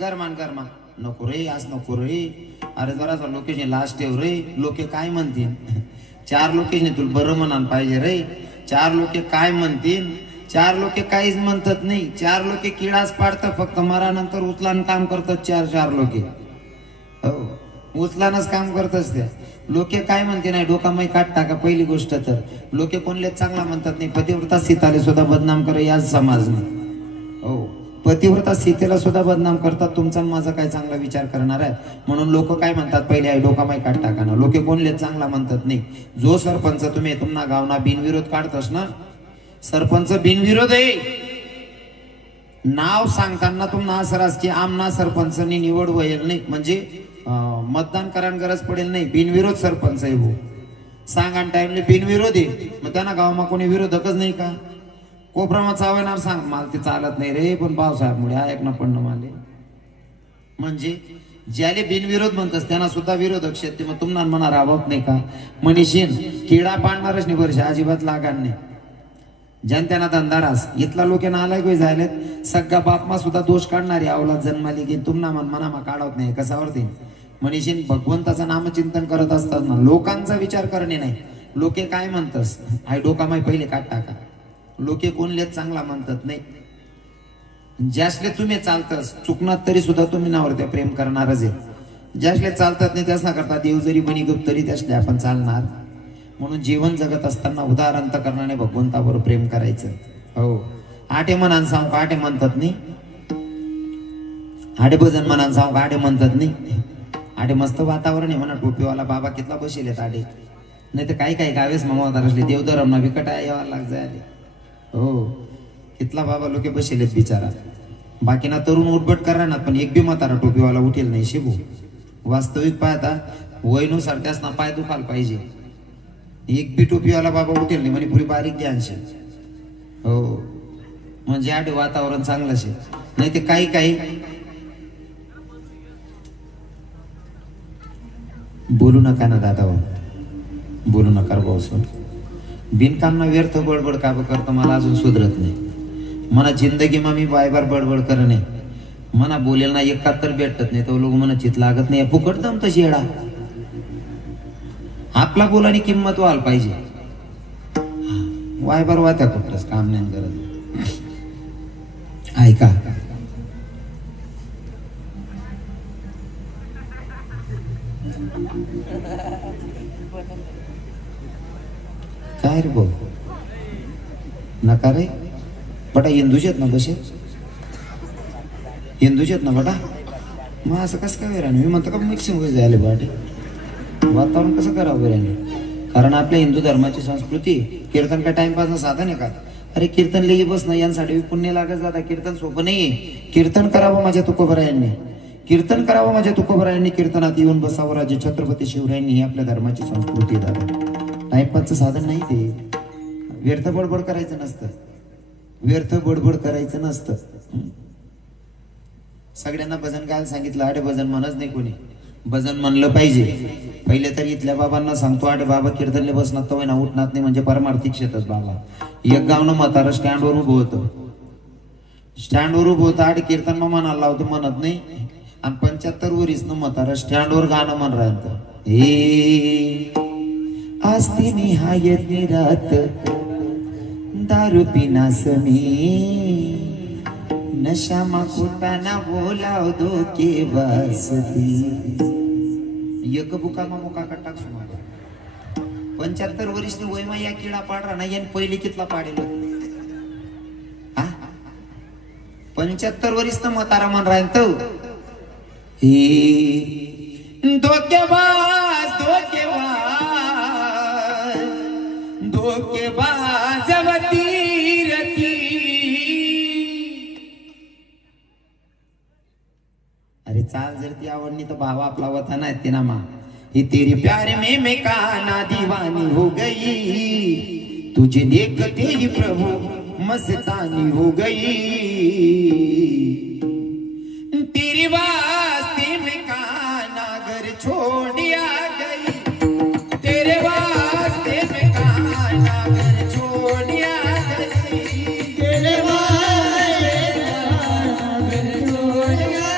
गरमान गरमा नको रे, आज नको रे, अरे जरा लोकेशन लास्ट ठेव रे, लोके काय म्हणतील, 4 लोकेशन तुला बरं म्हणान पाहिजे रे, 4 लोके काय म्हणतील, 4 लोके काहीच म्हणतात नाही, 4 लोके किडाच पाडतात, फक्त मरानंतर उचलान काम करतात 4 लोके, हो उचलानच काम करतच त्या लोके काय म्हणते नाही, डोकामाई काट टाका. पहिली गोष्ट तर लोके कोणले चांगला म्हणतात नाही, पतिव्रता सीताले सुद्धा बदनाम करा याच समाजने, हो पतिव्रता सीतेला सुद्धा बदनाम करतात, तुमचा माझा काय चांगला विचार करणार आहे, म्हणून लोक काय म्हणतात पहिले आई डोकामाई काट टाका ना, लोके कोणले चांगला म्हणतात नाही. जो सरपंच तुम्ही तुम्हाला गावना बिनविरोध काढतस ना, सरपंच बिनविरोध आहे, नाव सांगताना तुम्हाला असरास की आमना सरपंचनी निवड होईल नाही, म्हणजे मतदान करायला गरज पडेल नाही, बिनविरोध सरपंच आहे भाऊ, सांगा टाइमले बिनविरोध आहे, मग त्यांना गावमा कोणी विरोधकच नाही का, कोपरामा चावणार सांग मला ते चालत नाही रे, पण भाऊसाहेबमुळे ऐकणं पडणं माले, म्हणजे ज्याले बिनविरोध म्हणतस त्यांना सुद्धा विरोधक शेत, मग तुम्हाला म्हणा राबत नाही का, मनीषीन किडा पाडणारच नाही वर्ष अजिबात लागान नाही, जनतेना धंदारास इथला लोकांना आलाय काही झालेत, सगळा बापमा सुद्धा दोष काढणारी अवलाद जन्माली की तुम्हाला मनामा काढवत नाही कसावरती, मनीषीन भगवंताचं नामचिंतन करत असतात ना, लोकांचा विचार करणे नाही, लोके काय म्हणतस आई डोकामाई पहिले काट टाका, लोके कोणलेच चांगला म्हणतात नाही, ज्यासले तुम्ही चालतस चुकणार तरी सुद्धा तुम्ही नावर प्रेम करणारच आहे, ज्यासले चालतात नाही त्यास ना करता देव जरी बनी गुप्त तरी त्यासले आपण चालणार, म्हणून जीवन जगत असताना उदाहरण तर करणारे भगवंतावर प्रेम करायचं, हो आठे मनान सांग आठे म्हणतात नाही, आठे भजन मनान सांग आठे म्हणतात नाही, आठे मस्त वातावरण आहे म्हणा, टोपीवाला बाबा कितला बसेलेत आठे, नाही तर काही काही गावेस मामावतार असले देवधरम ना विकट यावा लाग जायले, हो कितला बाबा लोके बसेलेत बिचारा, बाकीना तरुण उठबट करा ना, पण एक बी म्हातारा टोपीवाला उठेल नाही शिबू, वास्तविक पाहता वयनुसार त्यासना पाय दुखाल पाहिजे, एक बी टोपीवाला बाबा उठेल नाही म्हणजे पुरी बारीक द्यानशे, हो म्हणजे आठे वातावरण चांगलं शे, नाही ते काही काही बोलू नका ना दादा, बोलू नका भाऊ, बिनकामना व्यर्थ बडबड का करतो, मला अजून सुधरत नाही, मना जिंदगी मा मी बायबार बडबड करणे, मना बोलेल ना 71 भेटत नाही, तो लोक म्हणा चित लागत नाही, फुकट दम तशी येडा, आपला बोलानी किंमत व्हायला पाहिजे, वायबार वात्या कुठलंच काम नाही करत, ऐका काय रे भाऊ नका रे बटा, हिंदूचेत ना बसे हिंदूचेत ना बटा, मग असं कसं काय वेळाने मी म्हणतो का मिक्सिंग वगैरे जायला बाटे, वातावरण कसं करावं वेळाने, कारण आपल्या हिंदू धर्माची संस्कृती कीर्तन काय टाइमपास साधन आहे का, अरे कीर्तन लई बस ना यांसाठी पुण्य लागत जाता, कीर्तन सोपं नाहीये, कीर्तन करावं माझ्या तुकोबरायांनी, कीर्तन करावं माझ्या तुकोबरायांनी, कीर्तनात येऊन बसावं राजे छत्रपती शिवरायांनी, ही आपल्या धर्माची संस्कृती दादा, टाइमपासचं साधन नाही ते, व्यर्थ बडबड करायचं नसतं, व्यर्थ बडबड करायचं नसतं, सगळ्यांना भजन गायला सांगितलं, आडे भजन म्हणच नाही कोणी, भजन म्हणलं पाहिजे, पहिले तरी इथल्या बाबांना सांगतो आडे बाबा कीर्तनले बसणार तो ना उठणार नाही, म्हणजे परमार्थिक शेतच बाबा, एक गावनं म्हातारा स्टँडवर उभं होतं, स्टँडवर उभं होतं आडे कीर्तन मग म्हणायला लावतो म्हणत नाही, आणि 75 वरीस न म्हातारा स्टँडवर गाणं म्हण राहतं, हे आस्ती निहायत निरात दारू पिनासमी नशा माकुताना बोलाव दो के वासती, एक बुका मा मुका कटाक सुमा 75 वर्षनी वयमा या किडा पाडरा ना, यान पहिले कितला पाडेल, 75 वर्ष न म्हातारा म्हण राहील तो, धोकेबाज धोकेबाज धोकेबाज वतीरती, अरे चाल जर ती आवडली तर भावा आपला वतन आहे ते ना मा, ही तेरी प्यार में मैं काना दीवानी हो गई, तुझे देखते ही प्रभु मस्तानी हो गई, तेरी वास्ते में काना घर छोड़िया गई, तेरे वास्ते में काना घर छोड़िया गई, तेरे वास्ते घर छोड़िया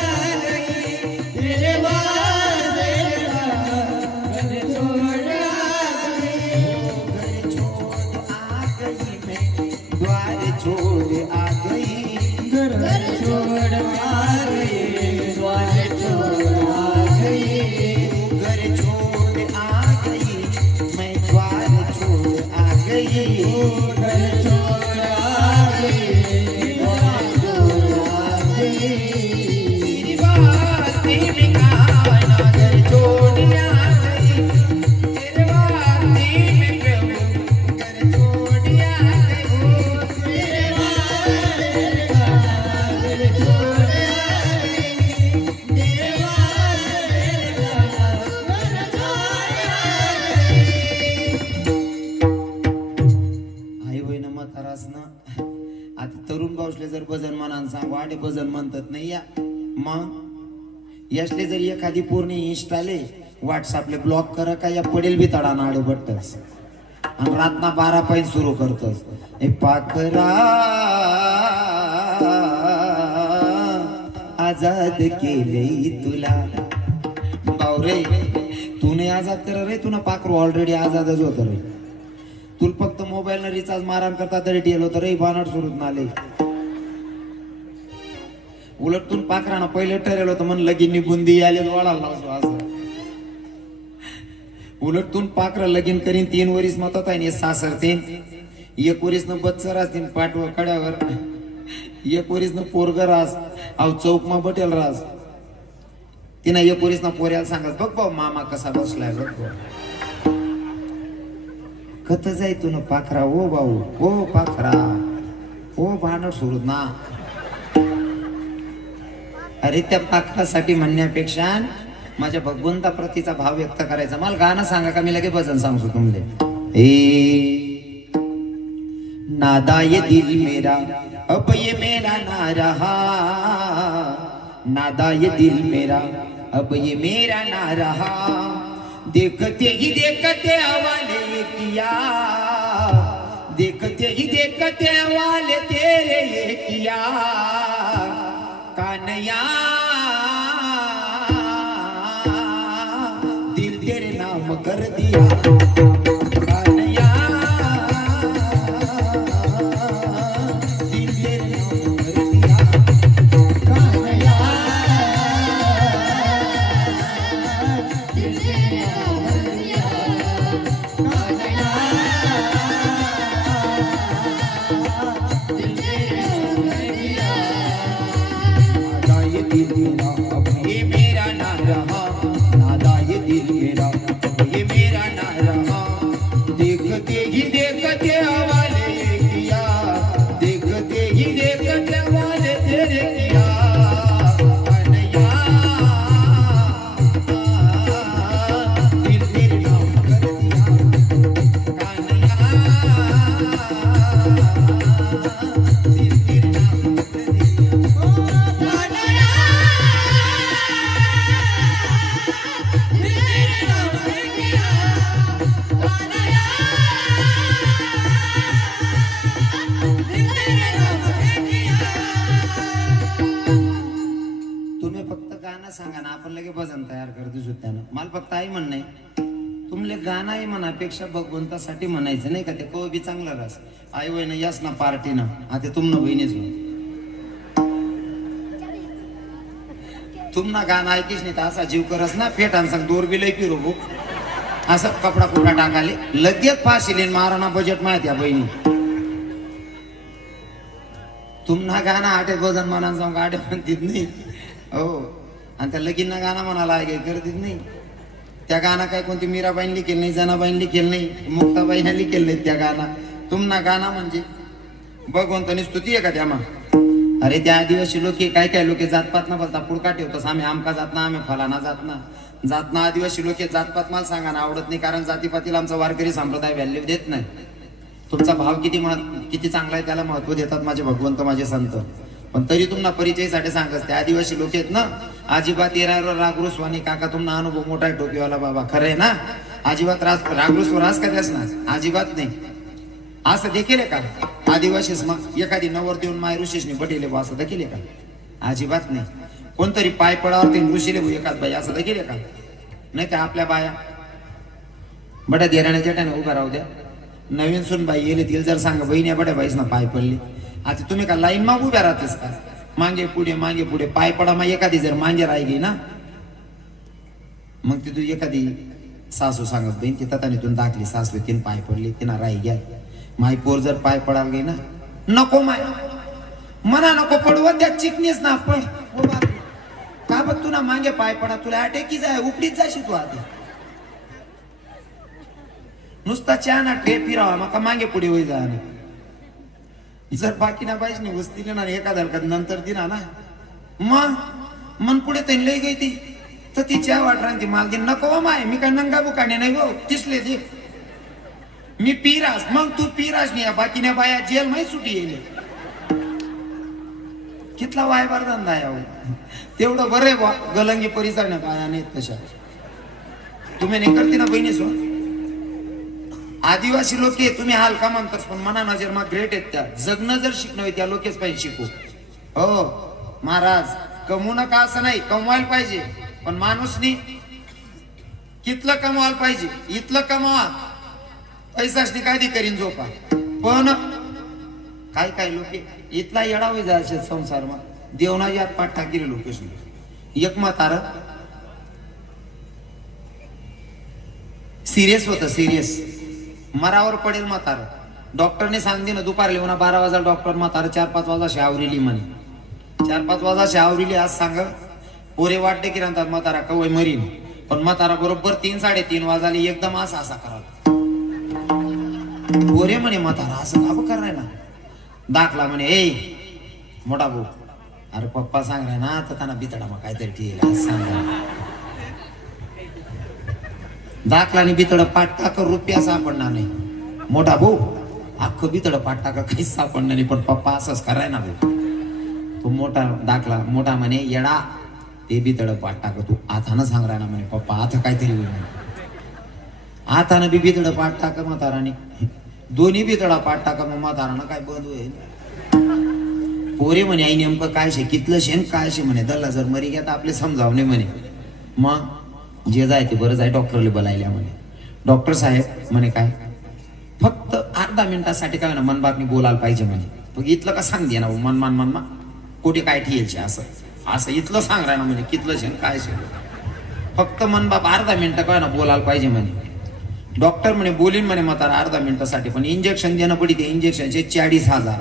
जर भजन म्हणा सांग वाडे भजन म्हणतात नाही या मग यशले जर एखादी पूर्ण इंस्टाले व्हॉट्सअपले ब्लॉक करा का या पडेल बी तडा नाडे बट्टस आणि रातना 12 पैन सुरू करतस ए पाखरा आजाद केले तुला बावरे तूने आजाद कर रे तुला पाखरू ऑलरेडी आजादच होत रे तुला फक्त मोबाईल न रिचार्ज मारान करता तरी ठेल होत रे बानड सुरूच नाले उलटून पाखरानं पहिले ठरेल होतं म्हण लगीन बुंदी आले वळाला असं उलटून पाखरं लगीन करीन 3 वरीस मतात आहे सासर 3 1 वरीस न बच्चर असतील पाठव कड्यावर 1 वरीस न पोरग रास अव चौक मा बटेल रास तिनं 1 वरीस न पोऱ्याला सांगत बघ भाऊ मामा कसा बसलाय बघ कथ जाय तू न पाखरा ओ भाऊ ओ पाखरा ओ भांडण सुरू ना अरे त्या पाखरासाठी म्हणण्यापेक्षा माझ्या भगवंता प्रतीचा भाव व्यक्त करायचा मला गाणं सांगा का मी लगे भजन सांगतो तुमले ए नादा ये दिल मेरा अब ये मेरा ना रहा नादा ये दिल मेरा अब ये मेरा ना रहा देखते ही देखते हवाले किया देखते ही देखते हवाले तेरे ये किया कानया दिल तेरे नाम कर दिया कानया दिल तेरे नाम कर दिया कानया दिल तेरे नाम कर दिया कानया दिल तेरे नाम कर दिया दिल मेरा अब ये मेरा ना रहा नादा ये दिल मेरा अब ये मेरा ना रहा देखते ही देखते हवाले किया देखते ही देखते हवाले तेरे किया कन्हैया दिल तेरे नाम कर दिया कन्हैया दिल तेरे नाम कर दिया सांगा ना आपण लगे भजन तयार करतो सुद्धानं मला फक्त आई म्हण नाही तुमले गाणं आहे म्हणापेक्षा भगवंतासाठी म्हणायचं नाही का ते को बी चांगला रास आई वय यास ना पार्टी ना आता तुमनं बहिणीच तुमना गाणं ऐकीस नाही तर असा जीव करस ना फेटान सांग दोर बी लय पिरो भू असं कपडा कुपडा टाकाले लगेच फाशी माराना बजेट माहिती आहे बहिणी तुमना गाणं आटे भजन म्हणा जाऊन गाडे म्हणतीत नाही हो आणि त्या लगीन गाणं म्हणाला आहे काही करतीच नाही त्या गाणं काय कोणती मीराबाईन लिखेल नाही जनाबाईन लिखेल नाही मुक्ताबाईन लिखेल नाही त्या गाणं तुमना गाणं म्हणजे भगवंतानी स्तुती आहे का त्यामा अरे त्या आदिवासी लोक काय काय लोक जातपात ना बोलता पुडका ठेवतोस आम्ही आमका जात ना आम्ही फलाना जात ना आदिवासी लोक जातपात मला सांगा ना आवडत नाही कारण जातीपातीला आमचा वारकरी संप्रदाय व्हॅल्यू देत नाही तुमचा भाव किती चांगला आहे त्याला महत्व देतात माझे भगवंत माझे संत पण तरी तुम्हाला परिचयसाठी सांगत ते आदिवासी लोक आहेत ना अजिबात येणार रागरुस्वानी काका तुम्हाला अनुभव मोठा आहे टोपीवाला बाबा खरंय ना अजिबात रागरुस्व रास का त्यास ना अजिबात नाही असं देखील का आदिवासी एखादी नवर देऊन माय ऋषीशनी बटेले बा असं देखील का अजिबात नाही कोणतरी पाय पडावरती ऋषीले एखाद बाई असं देखील का नाही त्या आपल्या बाया बड्या देराण्याच्या टाने उभा राहू द्या नवीन सून बाई येले तिला जर सांगा बहिणी बड्या बाईस ना पाय पडली आता तुम्ही का लाईन माग उभ्या राहतेस का मागे पुढे पाय पडा मग एखादी जर मागे राहिली ना मग ती तू एखादी सासू सांगत बहीण ती ततानीतून दाखली सासू तीन पाय पडली तिना राही घ्या माय पोर जर पाय पडाल गे ना नको माय मना नको पडवत त्या चिकनीस ना पण का बघ तू ना पुन्हा मागे पाय पडा तुला अटॅकी जाय उपडीत जाशी तू आधी नुसता चहा ना ट्रे फिरावा मका मागे पुढे होई जा जर बाकी ना पाहिजे नाही वस्ती ना एका धडकात नंतर दिना ना मग मन पुढे त्यांनी लई गई ती तर ती चहा वाटरा ती माल दिन नको माय मी काय नंगा बुकाने नाही गो तिसले ते मी पिरास मग तू पिरास नाही बाकी ना बाया जेल माही सुटी येईल कितला वायबार धंदा आहे तेवढं बरं बा गलंगी परिसर बाया नाहीत तशा तुम्ही नाही करते ना बहिणी स्व आदिवासी लोक तुम्ही हलका म्हणतास पण मना नजर मग ग्रेट आहेत त्या जगणं जर शिकणं त्या लोकेच पाहिजे शिकू हो महाराज कमवू नका असं नाही कमवायला पाहिजे पण माणूसनी कितलं कमवायला पाहिजे इथलं कमवा पैसाशनी काय करीन झोपा पण काय काय लोक इथला येडावे जायचे संसार मग देवना यात पाठ टाकीले लोकेश एक म्हातार सिरियस होत सिरियस मरावर पडेल म्हातार डॉक्टरने सांगते ना दुपारले उन्हा 12 वाजता डॉक्टर म्हातार 4-5 वाजता शावरीली म्हणे 4-5 वाजता शावरीली आज सांग पोरे वाटते की नंतर म्हातारा कवय मरीन पण म्हातारा बरोबर 3-3:30 वाजले एकदम असा करायला पोरे म्हणे म्हातारा असं का कराय ना दाखला म्हणे ए मोठा भाऊ अरे पप्पा सांग रे ना तर त्यांना बितडा मग काहीतरी ठेवला सांगा दाखलाने बितड पाठ टाक रुपया सापडणार नाही मोठा भाऊ अख्खं बितड पाठ टाका काहीच सापडणार नाही पण पप्पा असंच कराय ना भाऊ तो मोठा दाखला मोठा म्हणे येडा ते बितड पाठ टाक तू आथानं सांग ना म्हणे पप्पा आता काहीतरी होईल म्हणे आथानं बी बितड पाठ टाक म्हाताराने दोन्ही बितडा पाठ टाका मग म्हातारानं काय बंद होईल पोरे म्हणे आई नेमकं काय शे कितलं शेन काय शे म्हणे दल्ला जर मरी घ्या तर आपले समजावणे म्हणे मग जे जाय ते बरं जाय डॉक्टरला बोलायला म्हणे डॉक्टर साहेब म्हणे काय फक्त अर्धा मिनिटासाठी काय ना मनबापनी बोलायला पाहिजे म्हणे मग इथलं का सांग दे ना मन कोटी काय ठेयचे असं इथलं सांग ना म्हणे कितलं शेन काय शे फक्त मनबाप अर्धा मिनिटं काय ना बोलायला पाहिजे म्हणे डॉक्टर म्हणे बोलीन म्हणे म्हातारा अर्धा मिनिटासाठी पण इंजेक्शन देणं पडी ते इंजेक्शनचे 40,000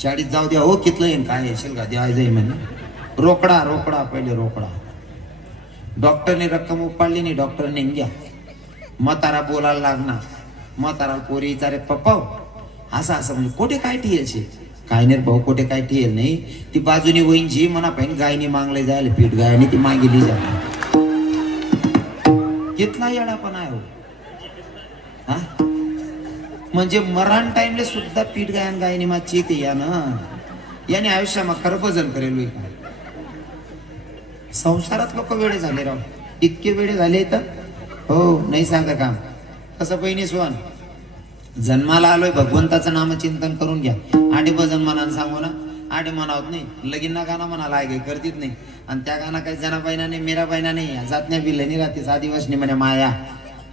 40 जाऊ द्या हो कितलं येईन काय येशील का द्या जाई म्हणे रोकडा पहिले रोकडा डॉक्टरने रक्कम उपाडली नाही डॉक्टरने घ्या म्हातारा बोलायला लागणार म्हातारा पोरी विचारे पप्पा असं म्हणजे कोठे काय ठेयलचे काय नाही भाऊ कोठे काय ठेयल नाही ती बाजूने होईन जी मना पाहिजे गायने मागले जायला पीठ गायने ती मागेली जाते कितला येडा पण आहे हा म्हणजे मरण टाइमले सुद्धा पीठ गायन गायने माझी येते या ना याने आयुष्यात खरं भजन करेल संसारात लोक वेळे झाले राव इतके वेळे झाले तर हो नाही सांगा काम कसं बहिणी सोन जन्माला आलोय भगवंताचं नामचिंतन करून घ्या आठे भजन मनानं सांगू ना आठे म्हणावत नाही लगीन ना गाणं म्हणाला आहे करतीत नाही आणि त्या गाणं काही जना पाहिना नाही मेरा पाहिना नाही जातण्या बिल्लनी राहते आदिवासी म्हणे माया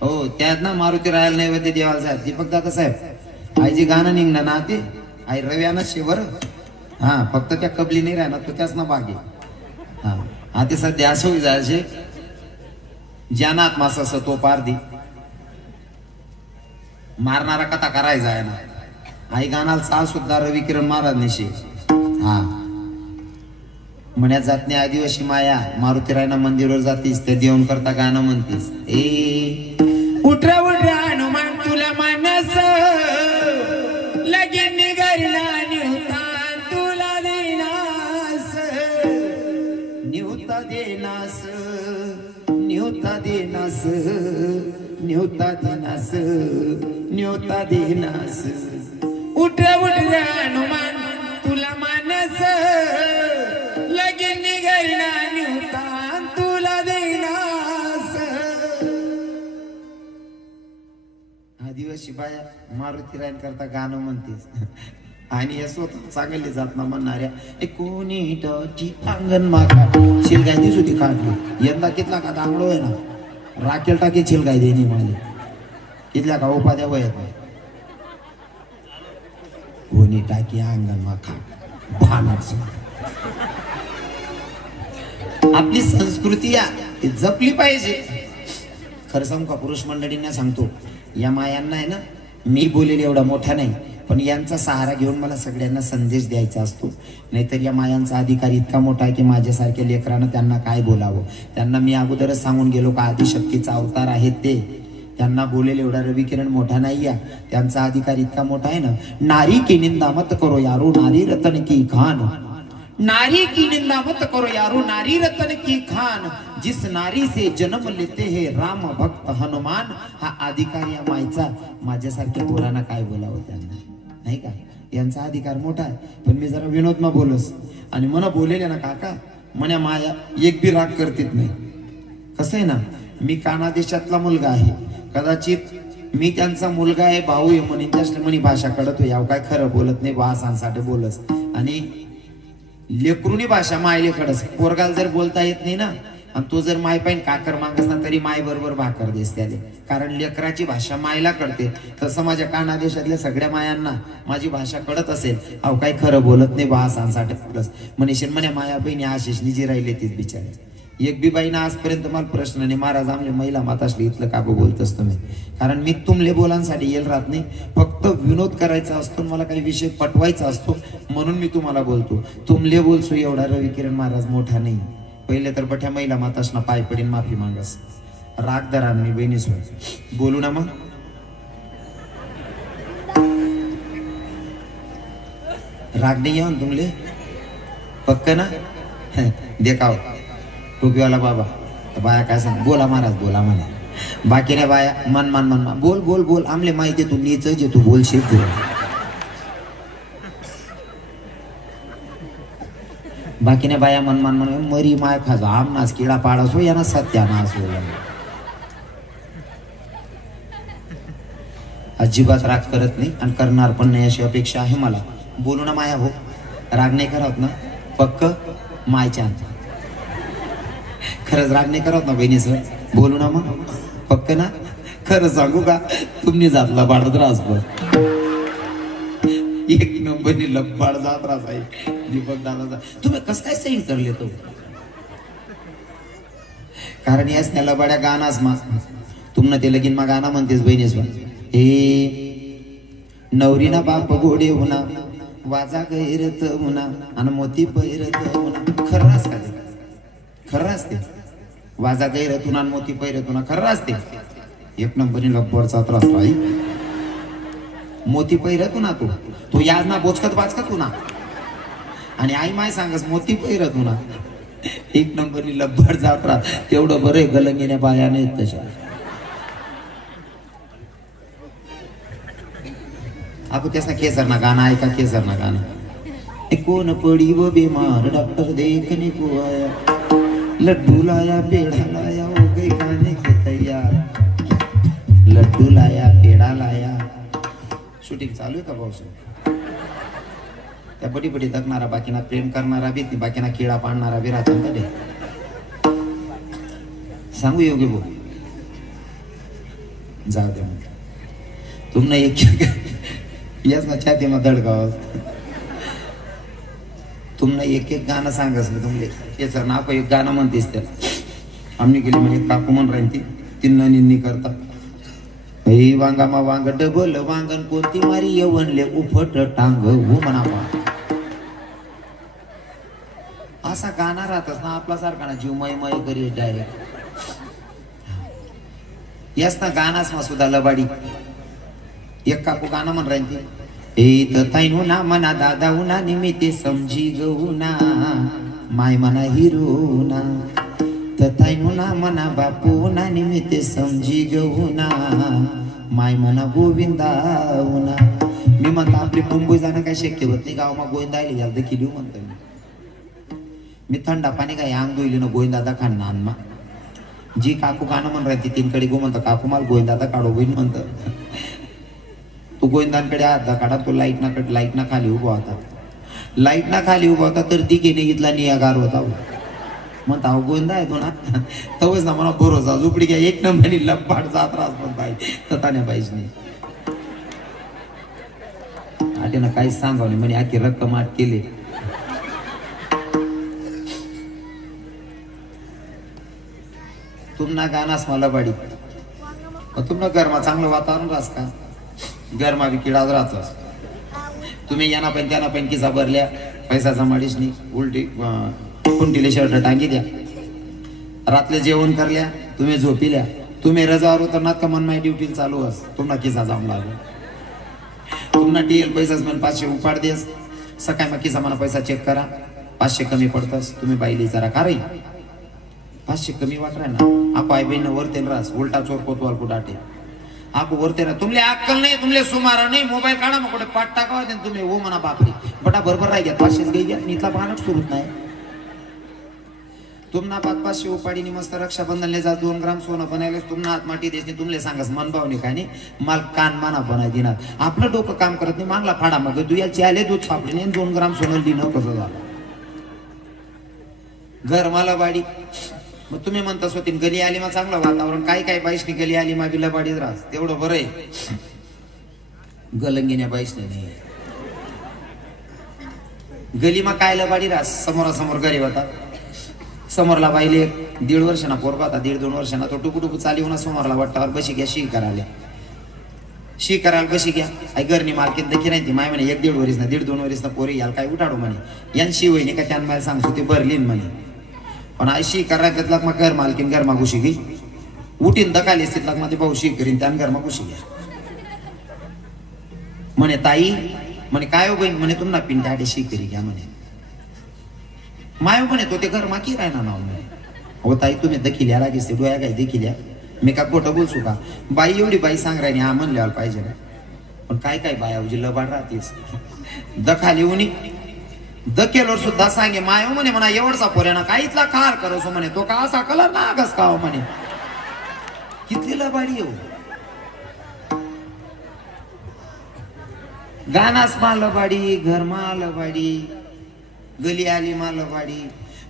हो त्यात ना मारुती राहायला नाही होते देवाला साहेब दीपक दादा साहेब आईची गाणं निघणं ना ते आई रव्यानं शेवर हा फक्त त्या कबली नाही राहणार तो त्याच ना बागे हा आता सध्या असं होई जायचे ज्याना आत्मास असं तो पारदी मारणारा कथा करायचा आहे ना आई गाणाला चाल सुद्धा रवी किरण महाराज निशी हा म्हणण्यात जात नाही आदिवासी माया मारुती रायना मंदिरवर जातीस ते देऊन करता गाणं म्हणतीस ए उठरा हनुमान तुला मानस लगेन निघाला निवता तुला देनास निवता देनास न्योता देनास न्योता देनास न्योता देनास उठरा हनुमान तुला मानस लगेन निघाला न्योता तुला देनास आदिवासी बाया मारुती रायन करता गाणं म्हणतेस आणि या स्वतः चांगले जात ना म्हणणाऱ्या कोणी अंगण माका शिलगाय दिसू ती काढली यंदा कितला का तांगडो आहे ना राखेल टाकी शिलगाय देणे माझे कितल्या का उपाध्या वयत नाही कोणी टाकी अंगण माका भानच आपली संस्कृती ती जपली पाहिजे खरं सांगू का पुरुष मंडळींना सांगतो या मायांना आहे ना मी बोलेल एवढा मोठा नाही पण यांचा सहारा घेऊन मला सगळ्यांना संदेश द्यायचा असतो. नाहीतर या मायांचा अधिकार इतका मोठा आहे की माझ्यासारख्या लेकरानं त्यांना काय बोलावं. त्यांना मी अगोदरच सांगून गेलो का आदिशक्तीचा अवतार आहेत ते. त्यांना बोलेल एवढा रविकिरण मोठा नाही या. त्यांचा अधिकार इतका मोठा आहे ना. नारी की निंदा मत करो यारो नारी रतन की खान. नारी की निंदा मत करो यारो नारी रतन की खान. जिस नारी से जन्म लेते हैं राम भक्त हनुमान. हा अधिकार या मायचा. माझ्यासारख्या पोरांना काय बोलावं त्यांना, नाही का. यांचा अधिकार मोठा आहे. पण मी जरा विनोद न बोलस आणि मना बोलेले ना काका म्हणे माया एक बी राग करतीत नाही. कसं आहे ना, मी काना देशातला मुलगा आहे. कदाचित मी त्यांचा मुलगा आहे, भाऊ आहे म्हणून त्याच्या म्हणी भाषा कळत याव काय खरं बोलत नाही भाषांसाठी बोलस. आणि लेकरुनी भाषा मायले कडस. पोरगाल जर बोलता येत नाही ना आणि तो जर माय पाहिन काकर मागस ना तरी माय बरोबर भाकर देस त्याले. कारण लेकराची भाषा मायला कळते. तसं माझ्या काना देशातल्या सगळ्या मायांना माझी भाषा कळत असेल. अहो काय खरं बोलत नाही भाषांसाठी प्लस म्हणेशील म्हणे माया बहिणी आशिष निजी राहिले तीच बिचारे. एक बी बाईना आजपर्यंत मला प्रश्न नाही महाराज आमले महिला माताश्री इथलं का बोलतस तुम्ही. कारण मी तुमले बोलांसाठी येल राहत नाही. फक्त विनोद करायचा असतो, मला काही विषय पटवायचा असतो म्हणून मी तुम्हाला बोलतो. तुमले बोलसो एवढा रविकिरण महाराज मोठा नाही. पहिले तर बठ्या महिला मातासना पाय पडीन माफी मागस. रागदारांनी बहिणीस बोलू ना. मग राग नाही येऊन तुमले पक्क ना. देखाव टोपीवाला बाबा बाया काय सांग बोला महाराज बोला म्हणा. बाकी रे बाया मन मन मन बोल बोल बोल आमले माहिती तू नीच जे तू बोलशील तू. बाकी ने बाया मन मन मन मरी माय खाजो आमनास किडा पाडसो यांना सत्यानाश हो. अजिबात राग करत नाही आणि करणार पण नाही अशी अपेक्षा आहे मला. बोलू ना माया हो. राग नाही करावत ना पक्क मायच्या. खरंच राग नाही करत ना बहिणी सर. बोलू ना मग पक्क ना. खरं सांगू का तुम्ही जातला पाडत राहस एक नंबरनी लबाड जात राहत आहे. दीपक दादा तुम्ही कस काय सही करले तो. कारण याच त्या लबाड्या गाणास मा तुमनं ते लगीन मा गाणं म्हणतेस बहिणीस हे नवरीना बाप गोडे होना वाजा गैरत होना आणि मोती पैरत होना. खरं का ते खरं असते. वाजा गैरतून आणि मोती पैरतून खरं असते. एक नंबरनी लब्बरचा त्रास राही. मोती पैरतू ना तू याज ना बोचकत वाचकत ना आणि आई माय सांगस मोती पैरतू ना. एक नंबरनी लब्बड जात राह. तेवढं बरं गलंगीने बाया नाहीत तशा. आपण त्याचा केसर ना गाणं ऐका. केसर ना गाणं कोण पडी व बीमार डॉक्टर देखने को आया. लड्डू लाया पेड़ा लाया हो गई खाने के तैयार. लड्डू लाया पेड़ा लाया. शूटिंग चालू आहे का पाऊस. त्या बडी बडी दगणारा बाकीना प्रेम करणारा बी बाकीना किडा पाडणारा बी राहतो का ते सांगू योग्य बो. जाऊ दे तुमनं एक याच ना छाती मग धडकाव. तुमनं एक एक गाणं सांगस मी तुमले. हे सर ना आपण एक गाणं म्हणतेस त्या आम्ही गेली म्हणजे काकू म्हण राहीन ती तिन्न निन्नी करता. वांगा मा वांग डबल वांगण कोणती मारी येवणले उफट टांग म्हणावा. असा गाणं राहतच ना आपला सारखा ना जीव मय मय करी डायरेक्ट. याच ना गाणास मा सुद्धा लबाडी. एक काकू गाणं म्हण राहीन ती ताईनो ना मना दादा उना निमित्ते समजी गहुना माय मना हिरोना. ताईनो ना मना बापू ना निमित्ते समजी गहुना माय मना गोविंदाउना. मी म्हणतो आपली मुंबई जाणं काय शक्य होत नाही. गाव मग गोविंदा आली याल देखील म्हणतो मी थंडा पाणी काय अंग दोईली ना गोविंदादा खाण मा. जी काकू गाणं म्हण राहते तीनकडे गो म्हणतो काकू माल गोविंदादा काढो बहीण म्हणतं. तो गोविंदांकडे हात काढा. तो लाईट ना खाली उभा होता. लाईट ना खाली उभा होता तर दिकेने घेतला नियागार होता. म्हणता अहो गोविंदा आहे तो ना तवच ना मला भरोसा झुपडी घ्या. एक नंबरनी लंपाट जात राहत म्हणताय तताने पाहिजे नाही. आटे ना काहीच सांगावले म्हणे आखी रक्कम आट केले. तुमना गानास मला बाडी तुमना घरमा चांगलं वातावरण राहस का. गरमा बी किडाच राहतोस. तुम्ही यांना पण त्यांना पण किसा भरल्या पैसा जमाडीस नाही उलटी कुंटीले शर्ट टांगी द्या रातले जेवण करल्या तुम्ही झोपिल्या तुम्ही रजावर उतरणार का मन माय ड्युटी चालू अस तुम्हाला किसा जाम लागला तुम्हाला टीएल पैसाच पण 500 उपाड देस सकाळी मग किसा मला पैसा चेक करा 500 कमी पडतस तुम्ही बाईली जरा का रे 500 कमी वाटरा ना आप आई बहीण वरते रास उलटा चोर कोतवाल कुडाटे आप वरते ना तुमले अक्कल नाही तुमले सुमारा नाही मोबाईल काढा मग कुठे पाठ टाकावा तुम्ही हो म्हणा बापरे बटा बरोबर राही घ्या 500 गई घ्या नीतला भानच सुरूच नाही तुम्हाला 500 उपाडीनी मस्त रक्षाबंधनले जा 2 ग्राम सोनं बनायला तुम्हाला हात माटी देसनी तुमले सांगस मन भावने काय नाही माल कान माना बनाय दिनार आपलं डोकं काम करत नाही मागला फाडा मग दुयाची आले दूध सापडे नाही 2 ग्राम सोनं दिनं कसं झालं घर मला बाडी मग तुम्ही म्हणता स्वतः गली आली मग चांगलं वातावरण काय बाईसनी गली आली मा बिला बाडीत राहस तेवढं बरं आहे गलंगीने बाईसने नाही गली मग कायला बाडी राहस समोरासमोर घरी होता समोरला बाईले 1.5 वर्षांना पोरगा होता 1.5-2 वर्षांना तो टुकू चाली होणार समोरला वाटावर बशी घ्या शी करायला बशी घ्या आई घरनी मालकीन देखील नाही ती माय म्हणे 1-1.5 वर्ष ना 1.5-2 वर्ष ना पोरी याला काय उठाडू म्हणे यांशी वहिनी का त्यान मला सांगतो ते बर्लिन म्हणे पण आई शी करा घेतला मग घर मालकीन घर मागुशी घे उठीन दकाली स्थितला मध्ये भाऊ शी करीन त्यान घर मागुशी घ्या म्हणे ताई म्हणे काय हो बहीण म्हणे तुम्हाला पिंटाडे शी करी घ्या म्हणे माय म्हणे तो ते घर माकी राहणार नाव म्हणे हो ताई तुम्ही दखिल्या लागेल ते डोळ्या काय देखिल्या मी का खोटं बोलसू का बाई एवढी बाई सांग राहिली हा म्हणल्यावर पाहिजे ना पण काय बाया लबाड राहतेस दखाली उनी दकेलोर सुद्धा सांगे माय म्हणे म्हणा एवढचा पोऱ्याना काहीतला खार करसो म्हणे तो का असा कलर ना आगस का म्हणे किती लबाडी येऊ गानास मा लबाडी घर मा लबाडी गली आली मा लबाडी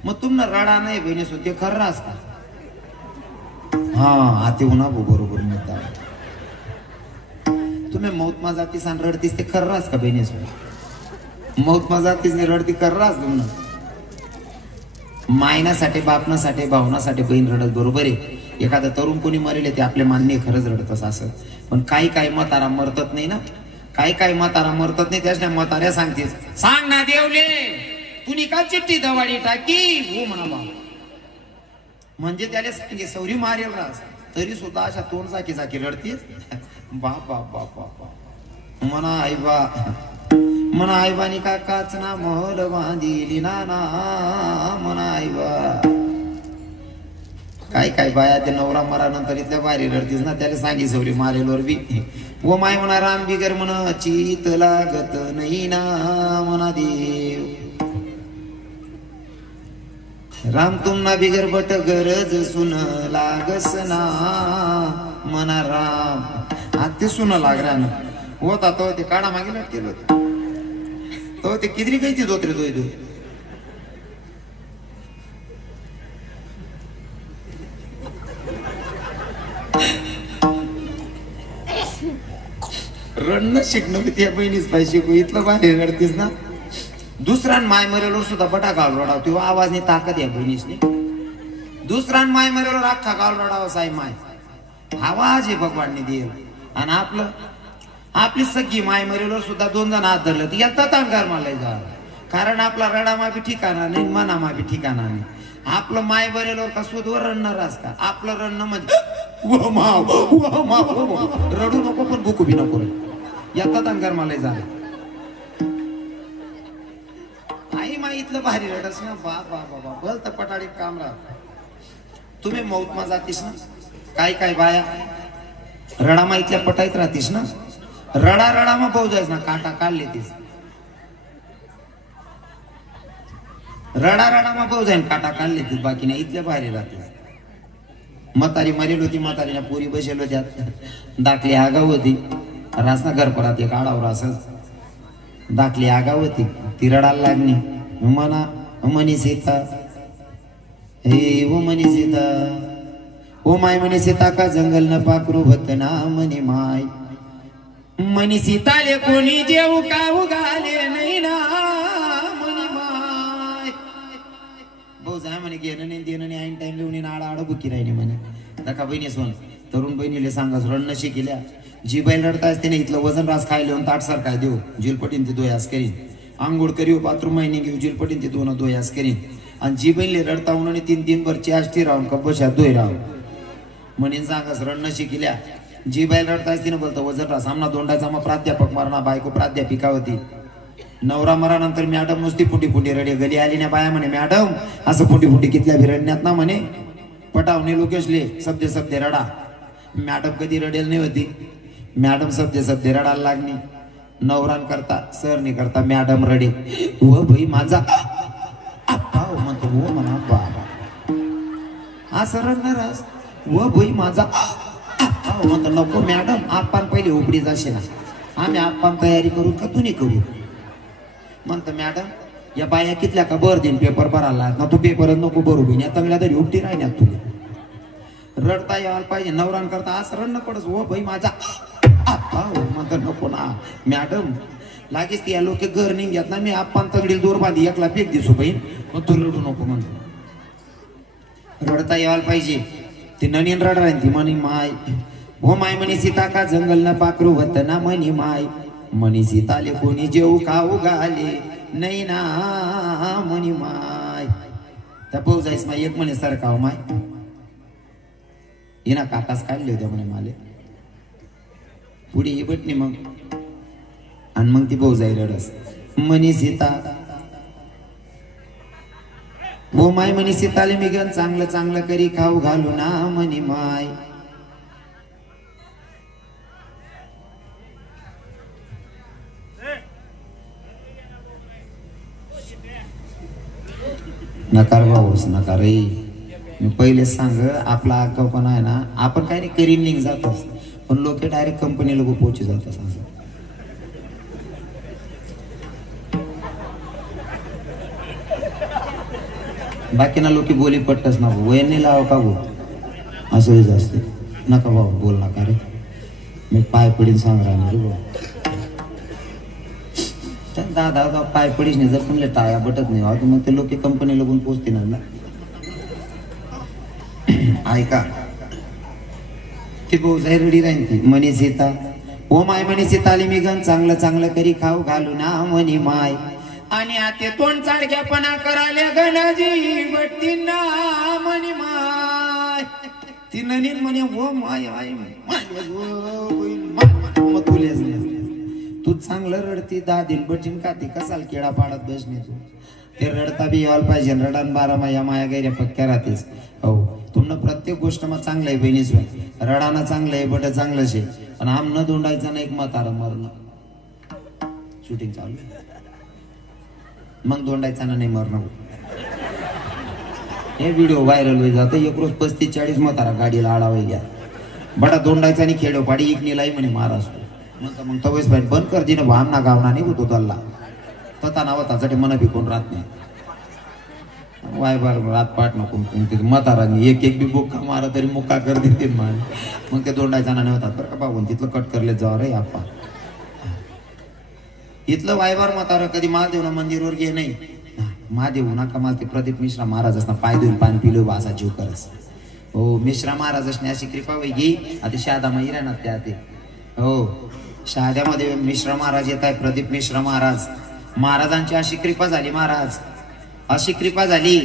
मग तुम्हाला रडा नाही बहिणीस ते खर्रास का हा आते उन्हा बरोबर मुद्दा तुम्ही मौत जातीस आणि रडतीस ते खर्रास का बहिणीस मौत जातीस ने रडती खर्रास तुम्ही मायनासाठी बापनासाठी भावनासाठी बहीण रडत बरोबर आहे एखादा तरुण कोणी मरेल ते आपले मान्य खरंच रडत असं पण काही म्हातारा मरतत नाही ना काही म्हातारा मरतत नाही त्याच्या म्हाताऱ्या सांगतेस सांग ना देवले कुणी का चिठ्ठी दवाडी टाकी हो म्हणा बा म्हणजे त्याला सांगे सौरी मारेल रास तरी सुद्धा अशा तोंड जाकी रडतीस बाप बाप बाप बाप म्हणा आईबानी काकाच ना महल बांधिली ना म्हणा आईबा काय बाया ते नवरा मरानंतर इथल्या बाहेर रडतीस ना त्याला सांगी सौरी मारेलवर बी व माय म्हणा राम बिगर म्हणा चित लागत नाही ना म्हणा देव राम तुमना बिगर बट गरज सुन लागस ना मना राम आज ते सुन लागरा ना होता तो ते काढा मागे लटकेल तो ते किती काही दोतरे तो रडणं शिकणं त्या बहिणीच पाहिजे इथलं बाहेर रडतीस ना दुसरा माय मरेलोर सुद्धा बटा गाल रडाव तेव्हा आवाजनी ताकद या बहिणीसनी दुसरा माय मरेलोर अख्खा गाल रडाव साई माय आवाज आहे भगवाननी देईल आणि आपली सगळी माय मरेलोर सुद्धा 2 जण हात धरलं येतात अंगार मला जा कारण आपला रडामा बी ठिकाणा नाही मनामा बी ठिकाणा नाही आपलं माय मरेलोर का सुधवर रडणार रास का आपलं रडणं म्हणजे रडू नको पण भुकू बी नको येतात अंगार मला जा आई माईतलं भारी रडस ना बाबा बोलत पटाडी काम राहत तुम्ही मौत मा जातीस ना काय बाया रडा माईतल्या पटाईत राहतीस ना रडा मा पाहू जायस ना काटा काढले तीस रडा मा पाहू जाईन काटा काढले तीस बाकी नाही इथल्या भारी राहतीस म्हातारी मरेल होती म्हातारीला पुरी बसेल होत्या दाखली आगाव होती रासना घर परात एक आडावर असच दाखली आगाव होती ती रडायला लागली म्हणा मनी सीता हे ओ मनी सीता ओ माय मनी सीता का जंगल न पाखरू भत ना मनी माय मनी सीताले कोणी जेऊ का उगाले नाही ना मनी माय भाऊ जाय म्हणे घेणं नाही देणं नाही ऐन टाइम लिहून आडा बुकी राहिली म्हणे नका बहिणी सोन तरुण बहिणीले सांगा रडणं शिकल्या जी बैल रडता असते ना इथलं वजन रास खायला येऊन ताटसार काय देऊ जिलपटीन ते दोयास करीन आंघोळ करी बाथरूम माहिनी घेऊ जिलपटीन ते दोन दोयास करीन आणि जी बैल रडता उन्हाने 3-3 बरची आष्टी राहून कब्बशात दोय राहू म्हणून सांगास रणनं शिकल्या जी बैल रडता असते ना बोलतो वजन रास आमना दोंडाचा मग प्राध्यापक मारणा बायको प्राध्यापिका होती नवरा मरानंतर मॅडम नुसती फुटी रडे गली आली ना बाया म्हणे मॅडम असं फुटी कितल्या भिरण्यात ना म्हणे पटावणे लोकेशले शब्द रडा मॅडम कधी रडेल नाही होती मॅडम शब्द रडायला लागली नवरान करता सर नाही करता मॅडम रडे व भाई माझा म्हणतो हो म्हणा बाबा असं रडणारच व भाई माझा म्हणतो नको मॅडम आपण पहिले उपडी जाशे ना आम्ही आपण तयारी करू का तुम्ही करू म्हणतो मॅडम या बाया कितल्या का बर देईन पेपर भरायला ना तू पेपर नको भरू बिन या तंगल्या तरी उपटी राहण्यात तुला रडता यायला पाहिजे नवरान करता असं रडणं पडस हो भाई माझा म्हणतो नको ना मॅडम लागेच ती या लोक घर नाही घेत ना मी आपण तगडील दोर बांधी एकला फेक दिसू बहीण मग तू रडू नको म्हणतो रडता यायला पाहिजे ती ननीन रड राहीन ती म्हणी माय हो माय म्हणे सीता का जंगल न पाखरू होत ना म्हणी माय म्हणी सीताले कोणी जेऊ खाऊ घाले नाही ना म्हणी माय त्या पाऊ जाईस माय एक म्हणे सरकाव माय हिना काकास काढले होते म्हणे माले पुढे ही बटणी मग आणि मग ती भाऊ जाई रडस म्हणी सीता हो माय म्हणी सीताले मी गण चांगलं चांगलं करी खाऊ घालू ना म्हणी माय नकार भाऊस नकार रे मी पहिले सांग आपला आगाऊपण आहे ना आपण काय नाही करीन निघ जातस पण लोक डायरेक्ट कंपनी लोक पोहोचू जातात असं बाकीना लोक बोली पट्टच ना भाऊ वयांनी लावा का भाऊ असं जास्त नका भाऊ बोल नका रे मी पाय पडीन सांग राहणार रे भाऊ दादा पाय पडीच नाही जर तुमले टाया बटत नाही तर मग ते लोक कंपनी लोकून पोचते ना ऐका ते भाऊ जाई रेडी राहीन ती म्हणे सीता ओ माय म्हणे सीताले मी गण चांगलं चांगलं करी खाऊ घालू ना म्हणे माय आणि आते तोंड चाडक्यापणा करायला गणाजी बट्टी ना म्हणे माय ती ननीन म्हणे ओ माय आई मग तुलेच तू चांगलं रडती दादील बटीन का ती कसाल केळा पाडत बसणे तू ते रडता बी यायला पाहिजे रडान 12 माया माया गैऱ्या पक्क्या राहतेच हो तुम्हाला प्रत्येक गोष्ट मग चांगलं आहे बहिणीच रडाना चांगलं आहे बट चांगलं शे पण आम न दोंडायचं ना एक म्हातारा मरण शूटिंग चालू मग दोंडायचा ना नाही मरण हे व्हिडिओ व्हायरल होई जातं एक रोज 35-40 म्हातारा गाडीला आडावाय घ्या बडा दोंडायचा आणि खेडोपाडी इकनीलाही म्हणे महाराष्ट्र म्हणतो मग तवेस बाई बंद कर जी ना भामना गावना नाही होतो तल्ला तथा नावतासाठी मन भिकून राहत नाही वाय बार रात पाठ नको म्हातारांनी एक बी बुक्का मारा तरी मुक्का कर देते मग ते दोंडायचा नाही होतात बरं का बाबून तिथलं कट करले जाव रे आपा इथलं वायबार म्हातारा कधी महादेवना मंदिरवर गे नाही महादेव नका मला ते प्रदीप मिश्रा महाराज असना पाय देऊन पाणी पिलो असा जीव करस हो मिश्रा महाराज असणे अशी कृपा होई घे आता शादा माही राहणार त्या ते हो शहाद्यामध्ये मिश्रा महाराज येत आहे प्रदीप मिश्रा महाराज महाराजांची अशी कृपा झाली महाराज अशी कृपा झाली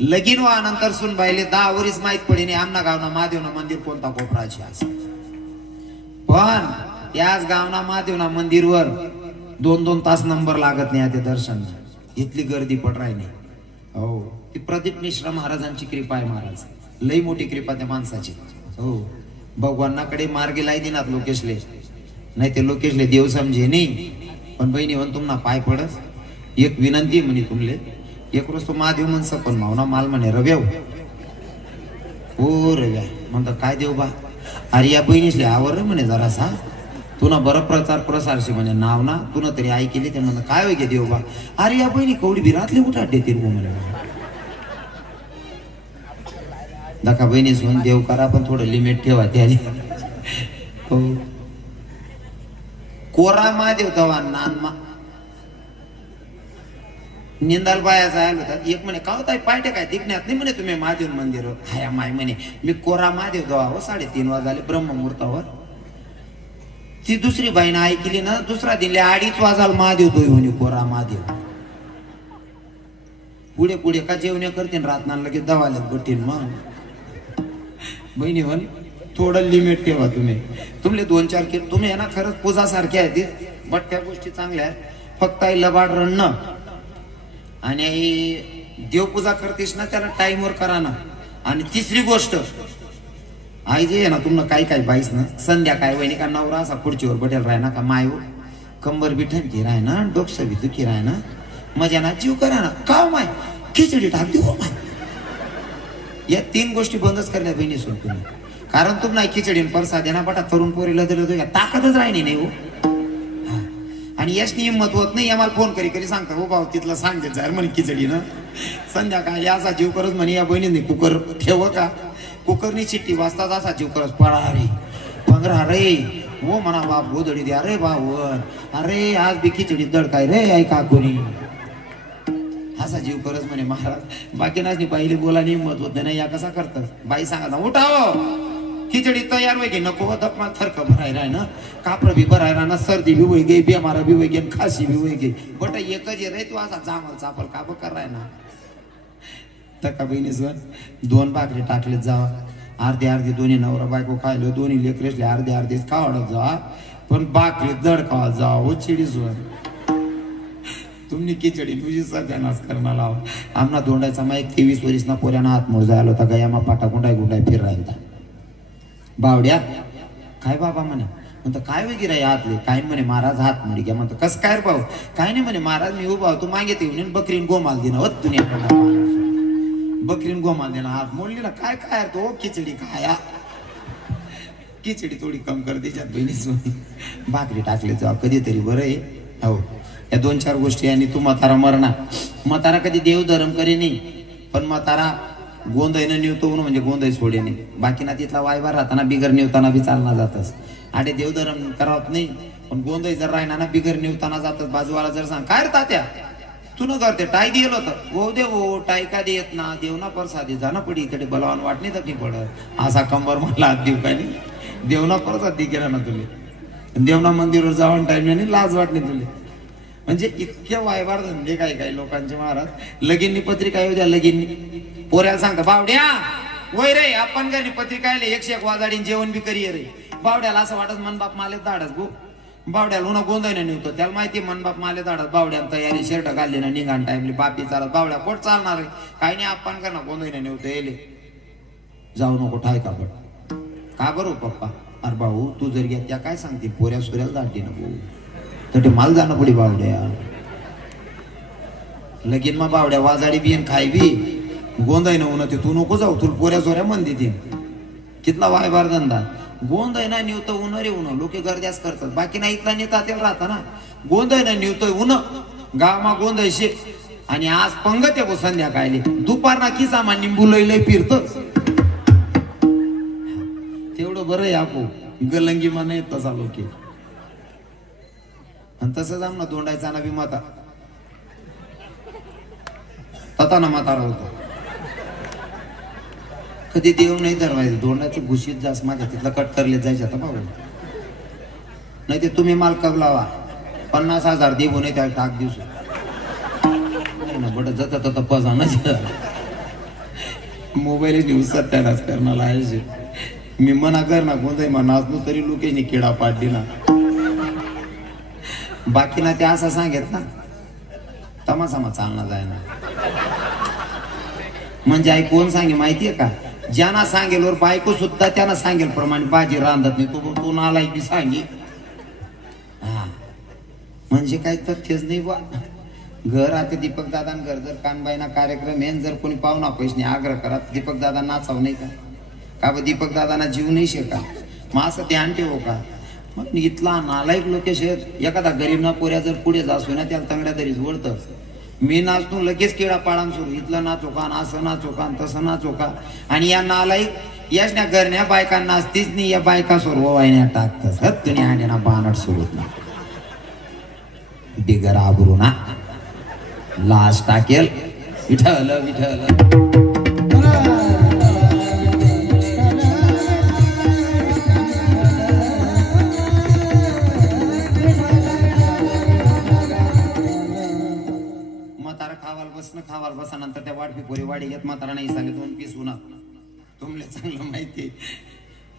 लगीन व्हानंतर सुन बाईले 10 वर्ष माहित पडे नाही आमना गावना महादेवना मंदिर कोणता कोपराची आज पण याच गावना महादेवना मंदिरवर 2-2 तास नंबर लागत नाही ते दर्शन इथली गर्दी पड राही नाही हो ती प्रदीप मिश्रा महाराजांची कृपा आहे महाराज लई मोठी कृपा त्या माणसाची हो भगवानाकडे मार्गी लाई दिनात लोकेशले नाही ते लोकेशले देव समजे नाही पण बहिणी म्हण तुम्हाला पाय पडस एक विनंती म्हणे तुमले एक रोज तो महादेव म्हणस पण मावना माल म्हणे रव्या हो रव्या म्हणतात काय देव बा अरे या बहिणीसले आवर म्हणे जरासा तुना बरं प्रचार प्रसारशी म्हणे नाव ना तुला तरी आई केली ते म्हणत काय होय गे देव बा अरे या बहिणी कवडी बिरातली उठा देतील म्हणे दाखा बहिणीस म्हणून देव करा पण थोडं लिमिट ठेवा त्याने हो कोरा महादेव तवा नानमा निंदाल बाया जायला होतात एक म्हणे का होता पायटे काय दिखण्यात नाही म्हणे तुम्ही महादेव मंदिर हाया माय म्हणे मी कोरा महादेव दवा हो 3:30 वाजले ब्रह्ममुहूर्तावर ती दुसरी बाईनं ऐकली ना, दुसरा दिले 2:30 वाजाल महादेव तो येऊन कोरा महादेव. पुढे पुढे का जेवण करते रातना लगेच दवाल्यात बटीन. मग बहिणी म्हण थोडं लिमिट ठेवा तुम्ही. तुमले 2-4 किलो तुम्ही आहे ना, खरंच पूजा सारख्या आहेत बट त्या गोष्टी चांगल्या आहेत. फक्त लबाड रणं आणि देवपूजा करतेस ना त्याला टाइमवर करा ना. आणि तिसरी गोष्ट आई जे आहे ना तुम्हाला काही काही पाहिजे ना, संध्याकाळी वहिनी का नवरा असा खुर्चीवर बटेल राह ना का माय कंबर बी ठणकी राह ना, डोकसं बी दुखी राह ना, मजा ना जीव करा ना का माय खिचडी टाक देऊ माय. या 3 गोष्टी बंदच करण्या बहिणी सोड तुम्ही. कारण तुम नाही खिचडी परसा देना बटा तरुण पोरीला दिलं तुझ्या ताकदच राहिली नाही हो. आणि यशनी हिंमत होत नाही आम्हाला फोन करी सांगता हो भाऊ तिथलं सांगते जाय म्हणे खिचडी ना संध्याकाळी असा जीव करत म्हणे या बहिणीने कुकर ठेव का, कुकरनी चिठ्ठी वाजतात असा जीव करत पडा रे 15 रे हो म्हणा बाप गोदडी द्या रे भाऊ, अरे आज बी खिचडी दड काय रे ऐका कोणी असा जीव करत म्हणे महाराज. बाकी नाचनी पहिली बोलायला हिंमत होत नाही. या कसा करतात बाई सांगा ना उठाव खिचडी तयार होई गे नको दपमा थरक भरायला आहे ना, कापड भी भरायला ना, सर्दी भी होई गे, बेमारा भी होई गे, खासी भी होई गे बट एकच रे तू असा जामल चापल काप कराय ना. तका बहिणी सण 2 भाकरी टाकलेत जावा, अर्धे दोन्ही नवरा बायको खायलो, दोन्ही लेकरेसले अर्धेच खावडत जा, पण भाकरी दड खावा जा हो चिडी सण. तुम्ही खिचडी तुझी सगळ्यांनाच करणार लाव. आमना दोंडायचा मा एक 23 वर्ष ना पोऱ्याना हात मोड जायला होता गयामा पाटा गुंडाय फिर राहिला. बावड्या काय बाबा म्हणे, म्हणतो काय वगैरे हातले काय म्हणे महाराज हात मोडी घ्या. म्हणतो कस काय भाऊ, काय नाही म्हणे महाराज मी उभा तू मागे येऊन बकरीन गोमाल देणं होत तुम्ही बकरीन गोमाल देणं हात मोडलेला काय काय तो खिचडी खाया खिचडी थोडी कम कर त्याच्यात बहिणी भाकरी टाकले जा कधीतरी बरं आहे हो. या 2-4 गोष्टी आणि तू म्हातारा मरणा. म्हातारा कधी देव धर्म करे नाही पण म्हातारा गोंधळीनं निवतो म्हणजे गोंधळ सोडे नाही. बाकी ना तिथला वायवार राहताना बिगर निवताना बी चालना जातस. आडे देवधर्म करावत नाही पण गोंधळ जर राहिना ना बिगर निवताना जातच. बाजूवाला जर सांग काय रे त्या तू न करते टाय दिल होतं हो देव टाय का देत ना देवना परसादी जाणं पडी इकडे बलवान वाटणे तर नाही पडत असा कंबर मला हात देऊ काय देवना परसादी केला ना तुले देवना मंदिरवर जाऊन टाइम नाही लाज वाटणे तुले. म्हणजे इतके वायवार धंदे काही लोकांचे महाराज. लगीननी पत्रिका येऊ द्या लगीननी पोऱ्याला सांगता बावड्या वय रे आपण घरी पत्रिका आले 101 वाजाडी जेवण बी करी रे. बावड्याला असं वाटत मन बाप माले धाडस गो. बावड्याला उन्हा गोंधळ निघतो त्याला माहिती मन बाप माले धाडस. बावड्याला तयारी शर्ट घालले ना निघाण टाइमली बापी चालत बावड्या कोट चालणार रे काही नाही आपण कर ना गोंधळ निघतो येले जाऊ नको ठाय का पण का बरं पप्पा. अरे भाऊ तू जर घ्या त्या काय सांगते पोऱ्या सोऱ्याला दाटली ना भाऊ तर माल जाणं पुढे बावड्या लगीन मग बावड्या वाजाडी बिन खाय बी गोंदाय ना उन्हा ते तू नको जाऊ तुला पोऱ्या सोऱ्या मन देते कितला वायबार धंदा. गोंदाय ना निवत उन्ह रे उन्ह लोक गर्द्यास करतात बाकी ना इथला नेता तेल राहता ना. गोंदाय ना निवतोय उन्ह गावमा गोंदाय शे आणि आज पंगत आहे संध्याकाळी दुपार ना किसा मा निंबू लय फिरत तेवढं बरं आहे आपो गलंगी मा नाही तसा लोक. आणि तसंच आमना दोंडायचा ना बी माता तथा ना म्हातारा होतो कधी देव नाही धरवायचं दोंडाचं घुशीत जास्त माझ्या तिथला कट करले जायचे आता भाऊ नाही ते तुम्ही माल कब लावा 50,000 देऊ नाही त्या टाक दिवस नाही ना बट जाता तता पजा ना मोबाईल न्यूज सत्यानाच करणार आहे. मी मना कर ना कोणताही म्हणा तरी लोकांनी किडा पाडली ना बाकी ना ते असं सांगेत ना तमासामा चालना जाय ना. म्हणजे आई कोण सांगे माहितीये का ज्यांना सांगेल वर बायको सुद्धा त्यांना सांगेल प्रमाणे भाजी रांधत नाही तू नालायक बी सांगे. हा म्हणजे काही तथ्यच नाही बा. घर आता दीपक दादा घर जर कानबाईना कार्यक्रम आहे जर कोणी पाहुणा पैसे आग्रह करा दीपक दादा नाचाव नाही का बा दीपक दादांना जीव नाही शेका मग असं ध्यान ठेवू का. मग इथला नालायक लोकेश एखादा गरीब ना पोऱ्या जर पुढे जासू ना त्याला तंगड्या तरीच ओढतच. मी नाचतो लगेच किडा पाडाम सुरू इथलं नाचो का असं नाचो का तसं नाचो का. आणि या नालायक याच्या घरण्या बायका नाचतीच नाही या बायका सर्व वाहिन्या टाकतात हत्तुनी हांड्याना बाणट सुरूत ना बिगर आबरू ना लाज टाकेल विठ्ठल विठ्ठल. 2 पीस होणार तुमले चांगलं माहिती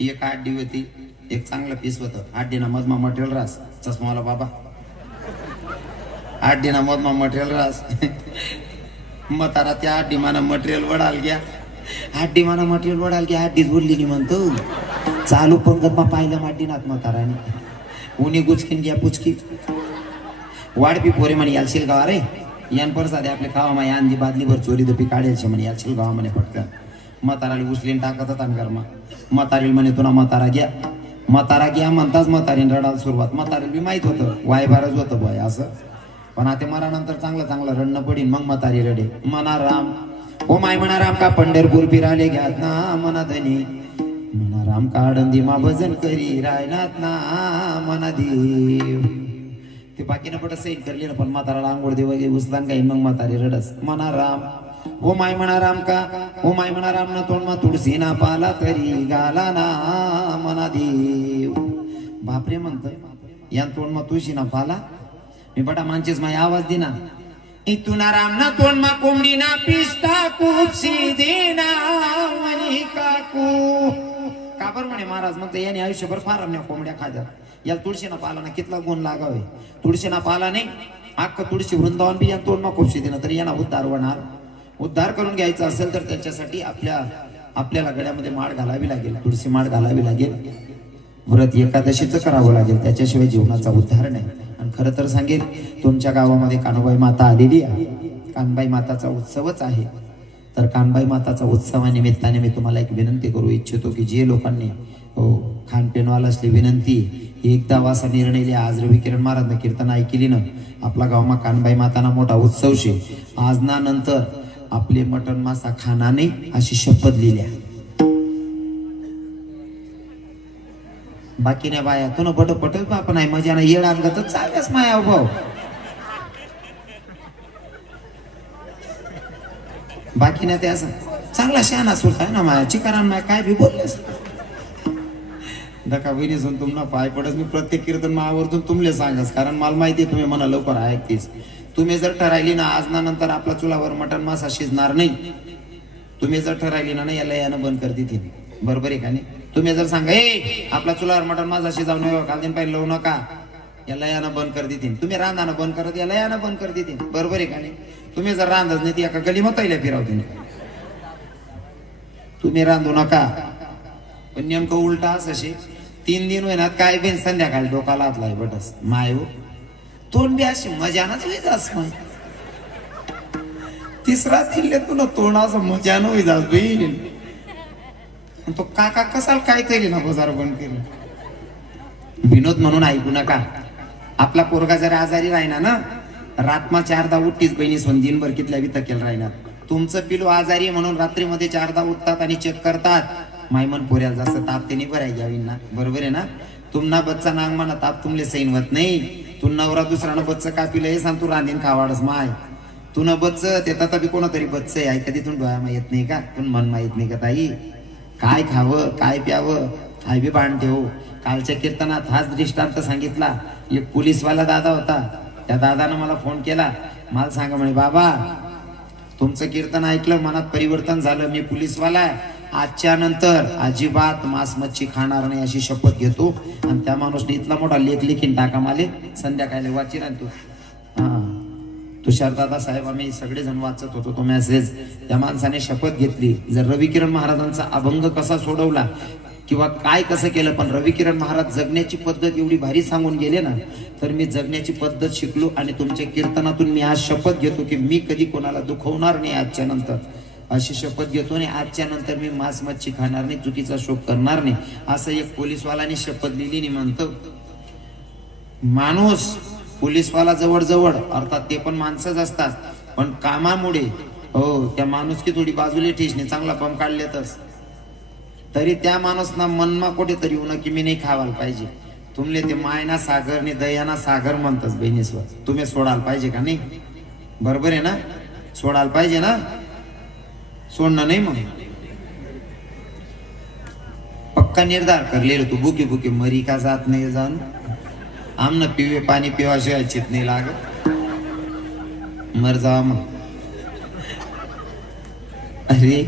एक आड्डी होती एक चांगलं पीस होतं आड्डीना मधमा मटेरियल रास चष्माला बाबा आड्डीना मधमा मटेरियल रास म्हातारा त्या आड्डीमाना मटेरियल वडाल गया आड्डीमाना मटेरियल वडाल गया आड्डीच बोलली नाही म्हणतो चालू पंगत मा पाहिलं माड्डीनात म्हाताराने उनी गुचकीन घ्या पुचकी वाढपी पोरे म्हणे यालशील गावा रे यान परसादे आपले खावा मा यांदी बादलीभर चोरी दपी काढायची म्हणे यालशील गावा म्हणे पटकन म्हाताराला उचलीन टाकत होता घरमा म्हातारील म्हणे तुला म्हातारा घ्या म्हणताच म्हातारीन रडायला सुरुवात म्हातारीला बी माहित होतं वायबारच होतं बॉय असं पण आता मरानंतर चांगलं रडणं पडीन मग म्हातारी रडे मना राम ओ माय म्हणा राम का पंढरपूर फिराले घ्यात ना मना धनी म्हणा राम का आडंदी मा भजन करी रायनात ना मना देव ते बाकीनं पट सैन करली ना पण म्हाताराला आंघोळ दे वगैरे उचलान काही मग म्हातारी रडस मना राम ओ माय म्हणा राम का ओ माय म्हणा राम ना तोंड मा तुळसी ना पाला तरी गाला ना मना देव बापरे म्हणतोय या तोंड मा तुळशी ना पाला मी बटा मानचेच माय आवाज दिना इथून राम ना तोंड मा कोंबडी ना पिष्टा कुपशी देना मनी काकू काबर म्हणे महाराज म्हणते याने आयुष्यभर फार आम्ही कोंबड्या खाद्यात याला तुळशीना पाला ना कितला गुण लागावे तुळशीना पाला नाही अख्खं तुळशी वृंदावन बी या तोंड मा कुपशी देना तरी यांना उद्धार होणार उद्धार करून घ्यायचा असेल तर त्याच्यासाठी आपल्याला गळ्यामध्ये माळ घालावी लागेल तुळशी माळ घालावी लागेल व्रत एकादशीचं करावं लागेल त्याच्याशिवाय जीवनाचा उद्धार नाही आणि खरं तर सांगेल तुमच्या गावामध्ये कान्होबाई माता आलेली आहे कानबाई माताचा उत्सवच आहे तर कानबाई माताचा उत्सवानिमित्ताने मी तुम्हाला एक विनंती करू इच्छितो की जे लोकांनी खानपेनवाला असली विनंती एकदा वासा निर्णय लिहा आज रवी किरण महाराज कीर्तन ऐकली ना आपला गावमा कानबाई माताना मोठा उत्सव शे आज ना नंतर आपले मटन मासा खाना नाही अशी शपथ लिहिल्या बाकी नाही बाया तुला पट बाप नाही मजा नाही येड आणलं तर चालल्यास माया भाऊ बाकी नाही ते असं चांगला शहाणा सुट आहे ना माया चिकारान माया काय बी बोललेस दका बहिणीसून तुम्हाला पाय पडत मी प्रत्येक कीर्तन मावरतून तुमले सांगस कारण मला माहिती आहे तुम्ही मला लवकर ऐकतेस तुम्ही जर ठरायली ना आज ना नंतर आपला चुलावर मटन मासा शिजणार नाही तुम्ही जर ठरायली ना याला यानं बंद कर देतील बरोबर आहे का नाही तुम्ही जर सांगा ए आपला चुलावर मटन मासा शिजाव नये काल दिन पाहिजे लावू नका याला यानं बंद कर देतील तुम्ही रांधानं बंद करत याला यानं बंद कर देतील बरोबर आहे का नाही तुम्ही जर रांधत नाही ती एका गली मग तैल्या फिरावते तुम्ही रांधू नका पण नेमकं उलटा असं 3 दिन महिन्यात काय बिन संध्याकाळी डोकाला हातलाय बटस माय तोंड बी अशी मजानच होईजास मग तिसरा दिले तुला तोंडाचं मजान होईजास बहीण तो काका कसाल काय केली ना बाजार बंद केली विनोद म्हणून ऐकू नका आपला पोरगा जर आजारी राहिना ना रात्मा 4दा उठतीच बहिणी सोन दिनभर कितल्या बी थकेल राहणार तुमचं पिलू आजारी म्हणून रात्रीमध्ये 4दा उठतात आणि चेक करतात मायमन पोऱ्याला जास्त ताप ते नाही भराय घ्यावी ना बरोबर आहे ना तुमना बच्चा नांग म्हणा ताप तुमले सैन होत नाही तू नवरा दुसरानं बच्च कापिलं हे सांग तू रांधीन खावाडस माय तू न बच्च ते तथापि कोणतरी बच्च आहे कधी तू डोळ्यामा येत नाही का पण मन मा येत नाही का ताई काय खावं काय प्यावं काय बी बाण ठेवू कालच्या कीर्तनात हाच दृष्टांत सांगितला एक पोलीसवाला दादा होता त्या दादानं मला फोन केला मला सांगा म्हणे बाबा तुमचं कीर्तन ऐकलं मनात परिवर्तन झालं मी पोलीसवाला आहे आजच्या नंतर अजिबात मांस मच्छी खाणार नाही अशी शपथ घेतो आणि त्या माणूसने इतला मोठा लेख लिखीन टाका माले संध्याकाळी वाची ना तू तुषारदादा साहेब आम्ही सगळेजण वाचत होतो तो मेसेज त्या माणसाने शपथ घेतली जर रवी किरण महाराजांचा अभंग कसा सोडवला किंवा काय कसं केलं पण रवी किरण महाराज जगण्याची पद्धत एवढी भारी सांगून गेले ना तर मी जगण्याची पद्धत शिकलो आणि तुमच्या कीर्तनातून मी आज शपथ घेतो की मी कधी कोणाला दुखवणार नाही आजच्या नंतर अशी शपथ घेतो आणि आजच्या नंतर मी मांस मच्छी खाणार नाही चुकीचा शोक करणार नाही असं एक पोलीसवालाने शपथ लिहिली नाही म्हणतो माणूस पोलीसवाला जवळ अर्थात ते पण माणसंच असतात पण कामामुळे हो त्या माणूस की थोडी बाजूला ठेचणे चांगला बम काढलेतच तरी त्या माणूसना मनमा कुठेतरी होणं की मी नाही खावायला पाहिजे तुमले ते मायना सागर ने दयाना सागर म्हणतात बहिणीस्वर तुम्ही सोडायला पाहिजे का नाही बरोबर आहे ना सोडायला पाहिजे ना सोडणं नाही मग पक्का निर्धार करलेलं तू भुके भुके मरी का जात नाही जाऊन आमनं पिवे पाणी पिवाशिवाय चित नाही लागत मर जा मग अरे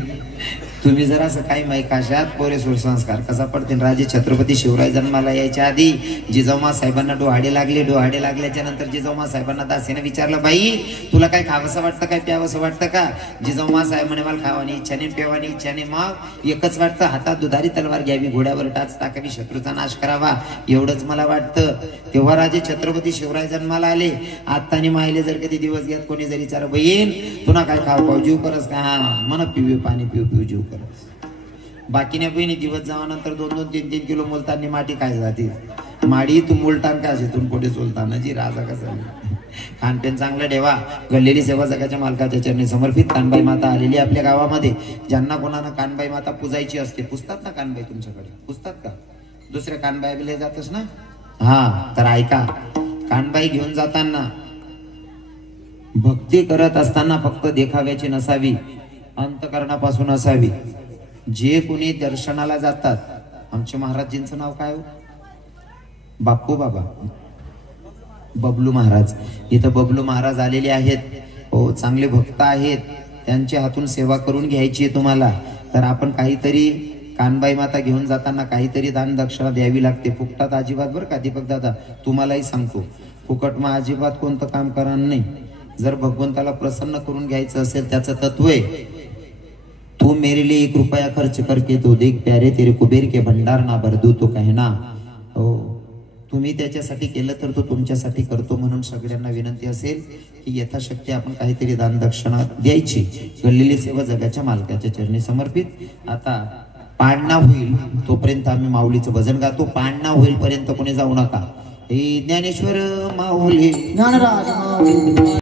तुम्ही जरा असं काही मैकाशात पोरे संस्कार कसा पडतील. राजे छत्रपती शिवराय जन्माला यायच्या आधी जिजाऊमा साहेबांना डोहाडे लागल्याच्या नंतर जिजाऊमा साहेबांना दासीने विचारलं, बाई तुला काय खावंसं वाटतं, काय प्यावंसं वाटतं का? जिजाऊमा साहेब म्हणे, मला खावानी इच्छा नाही, पेवानी इच्छा नाही. मग एकच वाटतं, हातात दुधारी तलवार घ्यावी, घोड्यावर टाच टाकावी, शत्रूचा नाश करावा, एवढंच मला वाटतं. तेव्हा राजे छत्रपती शिवराय जन्माला आले. आत्तानी माहिले जर कधी दिवस घ्यात कोणी जरी विचार, बहीण तुला काय खाऊ जीव करस का? म्हणा पिऊ पाणी पिऊ जीव करस. बाकीने बहिणी दिवस जावानंतर 2-2-3-3 किलो मुलतानी माटी काय जाते माडी तू मुलटान का तिथून पुढे चोलताना जी राजा कसं खानपेन चांगलं ठेवा. घडलेली सेवा जगाच्या मालकाच्या चरणी समर्पित. कानबाई माता आलेली आपल्या गावामध्ये. ज्यांना कोणाला कानबाई माता पूजायची असते, पुजतात ना कानबाई तुमच्याकडे? पुजतात का? दुसऱ्या कानबाई बिले जातच ना? हा, तर ऐका, कानबाई घेऊन जाताना भक्ती करत असताना फक्त देखाव्याची नसावी, अंतकरणापासून असावी. जे कोणी दर्शनाला जातात, आमच्या महाराजींचं नाव काय हो? बाप्पू बाबा, बबलू महाराज. इथं बबलू महाराज आलेले आहेत. हो, चांगले भक्त आहेत. त्यांच्या हातून सेवा करून घ्यायची आहे तुम्हाला. तर आपण काहीतरी कानबाई माता घेऊन जाताना काहीतरी दान दक्षिणा द्यावी लागते. फुकटात अजिबात, बरं का दीपक दादा, तुम्हालाही सांगतो, फुकट मग अजिबात कोणतं काम करणार नाही. जर भगवंताला प्रसन्न करून घ्यायचं असेल, त्याचं तत्व आहे, तू मेरे लिए 1 रुपया खर्च करके तो देख प्यारे, तेरे कुबेर के भंडार ना भर दूं तो कहना. हो, तुम्ही त्याच्यासाठी केलं तर तो तुमच्यासाठी करतो. म्हणून सगळ्यांना विनंती असेल की यथाशक्ती आपण काहीतरी दान दक्षिणा द्यायची. घडलेली सेवा जगाच्या मालकाच्या चरणी समर्पित. आता पाडणा होईल तोपर्यंत आम्ही माऊलीचं भजन गातो. पाडणा होईल पर्यंत कोणी जाऊ नका. हे ज्ञानेश्वर माऊली, ज्ञानराज माऊली.